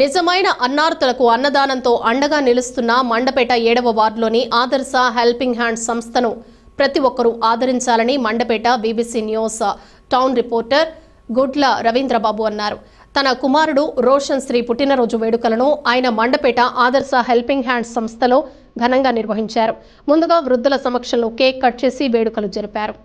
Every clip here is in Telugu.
నిజమైన అన్నార్తులకు అన్నదానంతో అండగా నిలుస్తున్న మండపేట 7వ వార్డులోని ఆదర్శ హెల్పింగ్ హ్యాండ్ సంస్థను ప్రతి ఒక్కరూ ఆదరించాలని Mandapeta BBC news town reporter Gudla Ravindrababu అన్నారు. తన కుమారుడు రోషన్ శ్రీ పుట్టినరోజు వేడుకలను ఆయన మండపేట ఆదర్శ హెల్పింగ్ హ్యాండ్ సంస్థలో ఘనంగా నిర్వహించారు. ముందుగా వృద్ధుల సమక్షంలో కేక్ కట్ చేసి వేడుకలు జరిపారు.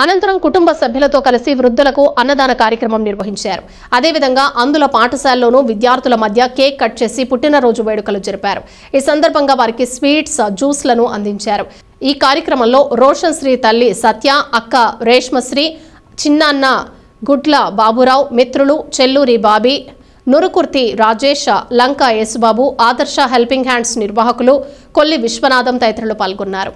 అనంతరం కుటుంబ సభ్యులతో కలిసి వృద్ధులకు అన్నదాన కార్యక్రమం నిర్వహించారు. అదేవిధంగా అందుల పాఠశాలలోనూ విద్యార్థుల మధ్య కేక్ కట్ చేసి పుట్టినరోజు వేడుకలు జరిపారు. ఈ సందర్భంగా వారికి స్వీట్స్, జ్యూస్లను అందించారు. ఈ కార్యక్రమంలో రోషన్ శ్రీ తల్లి సత్య, అక్క రేష్మశ్రీ, చిన్నాన్న గుడ్ల బాబురావు, మిత్రులు చెల్లూరి బాబీ, నురుకుర్తి రాజేష్, లంక యేసుబాబు, ఆదర్శ హెల్పింగ్ హ్యాండ్స్ నిర్వాహకులు కొల్లి విశ్వనాథం తదితరులు పాల్గొన్నారు.